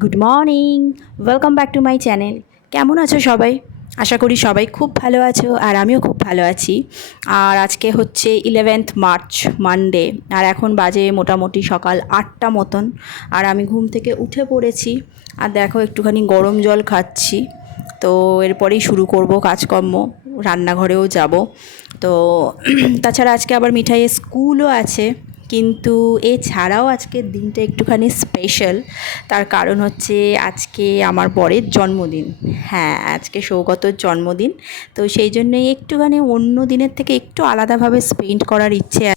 Good morning welcome back to my channel কেমন আছো সবাই? আশা করি সবাই খুব ভালো আছো আর আমিও খুব ভালো আছি। আর আজকে হচ্ছে ইলেভেন্থ মার্চ মানডে আর এখন বাজে মোটামুটি সকাল আটটা মতন। আর আমি ঘুম থেকে উঠে পড়েছি। আর দেখো একটুখানি গরম জল খাচ্ছি। তো এরপরেই শুরু করব কাজকর্ম। রান্নাঘরেও যাব। তো তাছাড়া আজকে আবার মিঠাইয়ের স্কুলও আছে। কিন্তু এছাড়াও আজকের দিনটা একটুখানি স্পেশাল তার কারণ হচ্ছে আজকে আমার বরের জন্মদিন। হ্যাঁ আজকে সৌগতর জন্মদিন। তো সেই জন্যই একটুখানি অন্য দিনের থেকে একটু আলাদাভাবে স্পেন্ড করার ইচ্ছে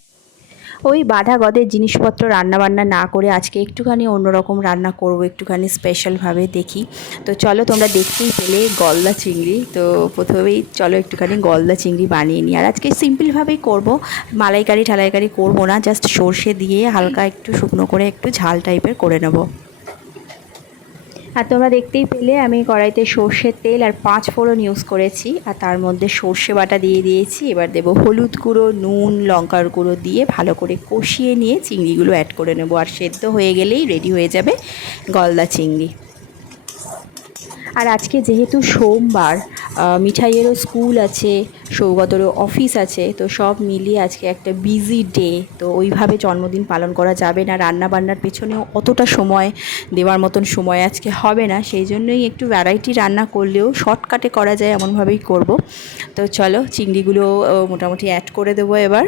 ওই বাধা গদের জিনিসপত্র রান্না বান্না না করে আজকে একটুখানি অন্যরকম রান্না করব, একটুখানি স্পেশালভাবে দেখি। তো চলো তোমরা দেখতেই পেলে গলদা চিংড়ি। তো প্রথমেই চলো একটুখানি গলদা চিংড়ি বানিয়ে নিই। আর আজকে সিম্পলভাবেই করব মালাইকারি ঠালাইকারি করব না জাস্ট সর্ষে দিয়ে হালকা একটু শুকনো করে একটু ঝাল টাইপের করে নেব। আর তোমরা দেখতেই পেলে, আমি কড়াইতে সর্ষের তেল আর পাঁচ ফোড়ন ইউজ করেছি। আর তার মধ্যে সর্ষে বাটা দিয়ে দিয়েছি। এবার দেব হলুদ গুঁড়ো, নুন, লঙ্কার গুঁড়ো দিয়ে ভালো করে কষিয়ে নিয়ে চিংড়িগুলো অ্যাড করে নেব। আর সেদ্ধ হয়ে গেলেই রেডি হয়ে যাবে গলদা চিংড়ি। আর আজকে যেহেতু সোমবার মিঠাইয়েরও স্কুল আছে, সৌগতরও অফিস আছে, তো সব মিলিয়ে আজকে একটা বিজি ডে তো ওইভাবে জন্মদিন পালন করা যাবে না রান্না বান্নার পেছনেও অতটা সময় দেওয়ার মতন সময় আজকে হবে না। সেই জন্যই একটু ভ্যারাইটি রান্না করলেও শর্টকাটে করা যায়, এমনভাবেই করব। তো চলো, চিংড়িগুলো মোটামুটি অ্যাড করে দেবো এবার।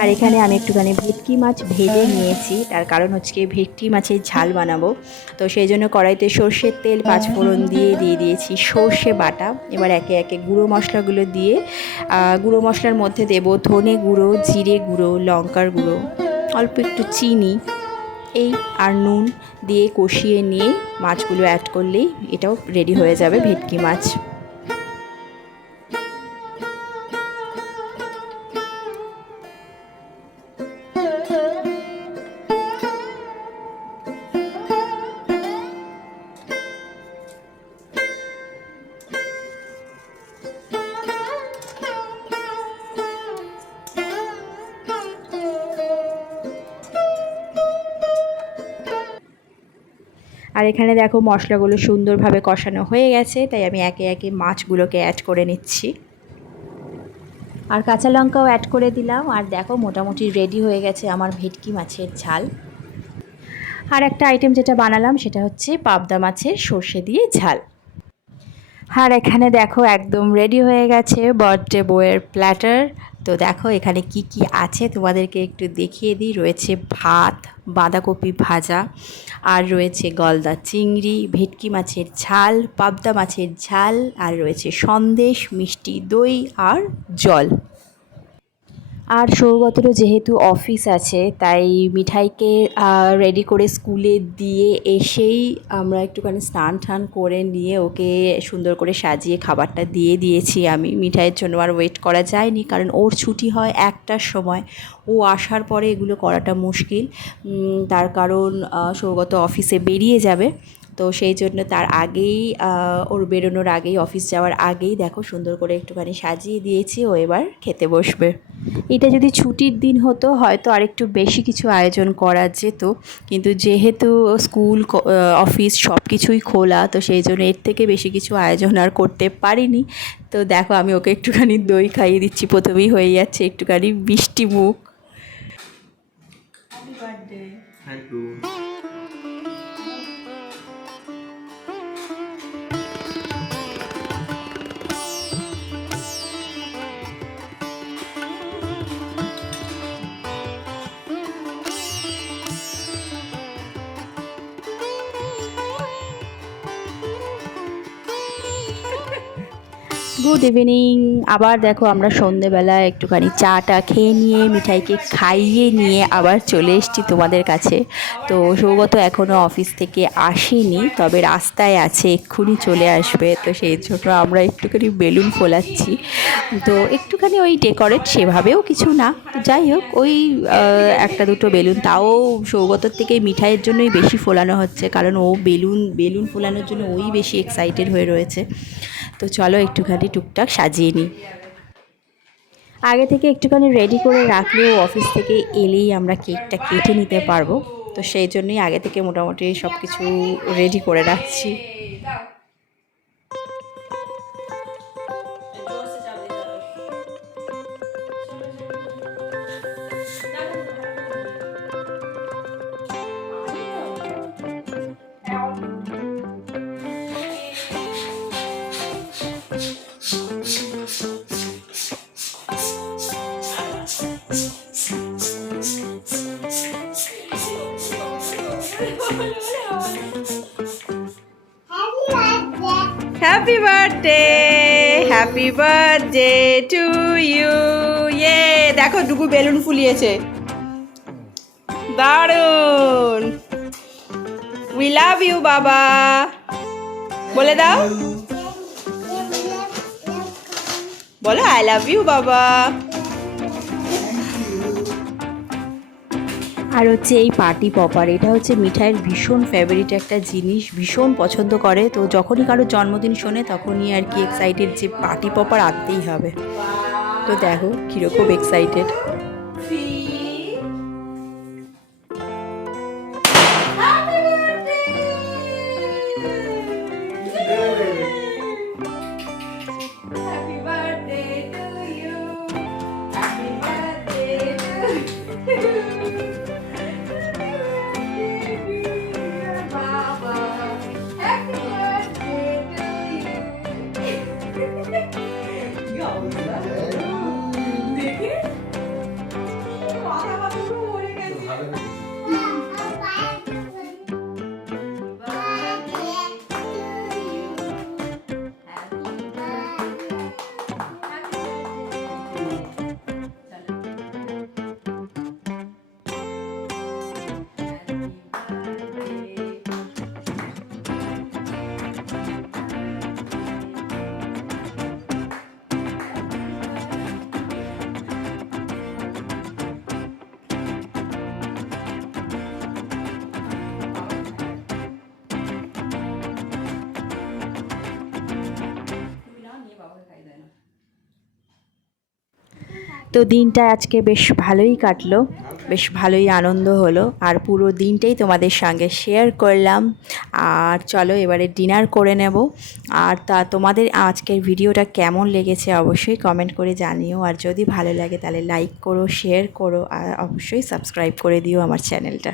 আর এখানে আমি একটুখানি ভেটকি মাছ ভেজে নিয়েছি। তার কারণ হচ্ছে ভেটকি মাছের ঝাল বানাবো। তো সেই জন্য কড়াইতে সর্ষের তেল পাঁচ ফোড়ন দিয়ে দিয়ে দিয়েছি সর্ষে বাটা। এবার একে একে গুঁড়ো মশলাগুলো দিয়ে গুঁড়ো মশলার মধ্যে দেব ধনে গুঁড়ো, জিরে গুঁড়ো, লঙ্কার গুঁড়ো, অল্প একটু চিনি, এই আর নুন দিয়ে কষিয়ে নিয়ে মাছগুলো অ্যাড করলেই এটাও রেডি হয়ে যাবে ভেটকি মাছ। আর এখানে দেখো মশলাগুলো সুন্দরভাবে কষানো হয়ে গেছে, তাই আমি একে একে মাছগুলোকে অ্যাড করে নিচ্ছি। আর কাঁচা লঙ্কাও অ্যাড করে দিলাম, আর দেখো মোটামুটি রেডি হয়ে গেছে আমার ভেটকি মাছের ঝাল। আর একটা আইটেম যেটা বানালাম সেটা হচ্ছে পাবদা মাছের সর্ষে দিয়ে ঝাল। আর এখানে দেখো একদম রেডি হয়ে গেছে বার্থডে বইয়ের প্ল্যাটার তো দেখো এখানে কি কি আছে, তোমাদেরকে একটু দেখিয়ে দিই। রয়েছে ভাত, বাঁধাকপি ভাজা, আর রয়েছে গলদা চিংড়ি, ভেটকি মাছের ঝাল, পাবদা মাছের ঝাল, আর রয়েছে সন্দেশ, মিষ্টি, দই, আর জল। আর সৌগতেরও যেহেতু অফিস আছে, তাই মিঠাইকে রেডি করে স্কুলে দিয়ে এসেই আমরা একটুখানি স্নান টান করে নিয়ে ওকে সুন্দর করে সাজিয়ে খাবারটা দিয়ে দিয়েছি। আমি মিঠাইয়ের জন্য আর ওয়েট করা যায়নি, কারণ ওর ছুটি হয় একটার সময়। ও আসার পরে এগুলো করাটা মুশকিল। তার কারণ সৌগত অফিসে বেরিয়ে যাবে। তো সেই জন্য তার আগেই ওর বেরোনোর আগেই অফিস যাওয়ার আগেই দেখো সুন্দর করে একটুখানি সাজিয়ে দিয়েছি ও এবার খেতে বসবে। এটা যদি ছুটির দিন হতো হয়তো আরেকটু বেশি কিছু আয়োজন করা যেত। কিন্তু যেহেতু স্কুল অফিস সব কিছুই খোলা তো সেই জন্য এর থেকে বেশি কিছু আয়োজন আর করতে পারিনি। তো দেখো আমি ওকে একটুখানি দই খাইয়ে দিচ্ছি প্রথমেই হয়ে যাচ্ছে একটুখানি বৃষ্টি মুখ। Thank you. গুড ইভিনিং আবার দেখো আমরা সন্ধেবেলায় একটুখানি চাটা খেয়ে নিয়ে, মিঠাইকে খাইয়ে নিয়ে আবার চলে এসেছি তোমাদের কাছে। তো সৌগত এখনও অফিস থেকে আসেনি, তবে রাস্তায় আছে, এক্ষুনি চলে আসবে। তো সেই জন্য আমরা একটুখানি বেলুন ফোলাচ্ছি। তো একটুখানি ওই ডেকোরেট সেভাবেও কিছু না। যাই হোক, ওই একটা দুটো বেলুন। তাও সৌগতর থেকে মিঠাইয়ের জন্যই বেশি ফোলানো হচ্ছে, কারণ ও বেলুন বেলুন ফোলানোর জন্য ওই বেশি এক্সাইটেড হয়ে রয়েছে। তো চলো একটুখানি টুকটাক সাজিয়ে নিই। আগে থেকে একটুখানি রেডি করে রাখলেও অফিস থেকে এলেই আমরা কেকটা কেটে নিতে পারব। তো সেই জন্যই আগে থেকে মোটামুটি সব কিছু রেডি করে রাখছি। Happy birthday happy birthday to you ইয়ে দেখো, ডুবু বেলুন ফুলিয়েছে। দারুণ উই লাভ ইউ বাবা। বলে দাও। বলো আই লাভ ইউ বাবা। আর হচ্ছে এই পার্টি পপার এটা হচ্ছে মিঠাইয়ের ভীষণ ফেভারিট একটা জিনিস, ভীষণ পছন্দ করে। তো যখনই কারও জন্মদিন শোনে, তখনই আর কি এক্সাইটেড যে পার্টি পপার আঁকতেই হবে। তো দেখো কীরকম এক্সাইটেড তো দিনটা আজকে বেশ ভালোই কাটলো, বেশ ভালোই আনন্দ হলো, আর পুরো দিনটাই তোমাদের সঙ্গে শেয়ার করলাম। আর চলো এবারে ডিনার করে নেব। আর তা তোমাদের আজকের ভিডিওটা কেমন লেগেছে অবশ্যই কমেন্ট করে জানিও। আর যদি ভালো লাগে তাহলে লাইক করো শেয়ার করো, আর অবশ্যই সাবস্ক্রাইব করে দিও আমার চ্যানেলটা